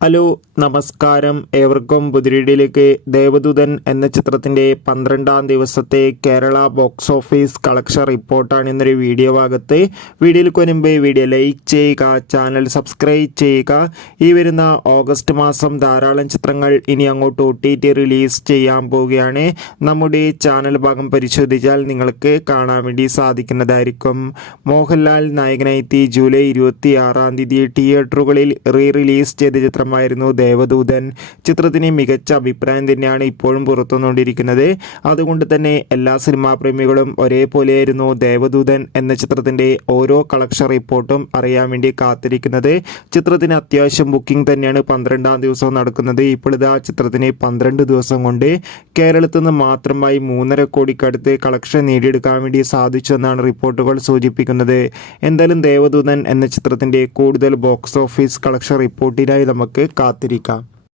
Hello നമസ്കാരം, ഏവർക്കും പുതിരീഡിയിലേക്ക്. ദേവദൂതൻ എന്ന ചിത്രത്തിൻ്റെ 12-ാം ദിവസത്തെ കേരള ബോക്സ് ഓഫീസ് കളക്ഷൻ റിപ്പോർട്ടാണ് ഇന്നൊരു വീഡിയോ ഭാഗത്ത്. വീഡിയോയിലേക്ക് മുൻപ് വീഡിയോ ലൈക്ക് ചെയ്യുക, ചാനൽ സബ്സ്ക്രൈബ് ചെയ്യുക. ഈ വരുന്ന ഓഗസ്റ്റ് മാസം ധാരാളം ചിത്രങ്ങൾ ഇനി അങ്ങോട്ട് OTT റിലീസ് ചെയ്യാൻ പോവുകയാണ്. നമ്മുടെ ചാനൽ ഭാഗം പരിശോധിച്ചാൽ നിങ്ങൾക്ക് കാണാൻ വേണ്ടി സാധിക്കുന്നതായിരിക്കും. മോഹൻലാൽ നായകനായി ജൂലൈ 26-ാം തീയതി തിയേറ്ററുകളിൽ റിലീസ് ചെയ്ത ചിത്രം ായിരുന്നു ദേവദൂതൻ. ചിത്രത്തിന് മികച്ച അഭിപ്രായം തന്നെയാണ് ഇപ്പോഴും പുറത്തുവന്നുകൊണ്ടിരിക്കുന്നത്. അതുകൊണ്ട് തന്നെ എല്ലാ സിനിമാ പ്രേമികളും ഒരേപോലെയായിരുന്നു ദേവദൂതൻ എന്ന ചിത്രത്തിൻ്റെ ഓരോ കളക്ഷൻ റിപ്പോർട്ടും അറിയാൻ വേണ്ടി കാത്തിരിക്കുന്നത്. ചിത്രത്തിന് അത്യാവശ്യം ബുക്കിംഗ് തന്നെയാണ് 12-ാം ദിവസം നടക്കുന്നത്. ഇപ്പോഴിതാ ചിത്രത്തിന് 12 ദിവസം കൊണ്ട് കേരളത്തിൽ നിന്ന് മാത്രമായി 3.5 കോടിക്കടുത്ത് കളക്ഷൻ നേടിയെടുക്കാൻ വേണ്ടി സാധിച്ചു എന്നാണ് റിപ്പോർട്ടുകൾ സൂചിപ്പിക്കുന്നത്. എന്തായാലും ദേവദൂതൻ എന്ന ചിത്രത്തിൻ്റെ കൂടുതൽ ബോക്സ് ഓഫീസ് കളക്ഷൻ റിപ്പോർട്ടിനായി നമുക്ക് കാത്തിരിക്കാം.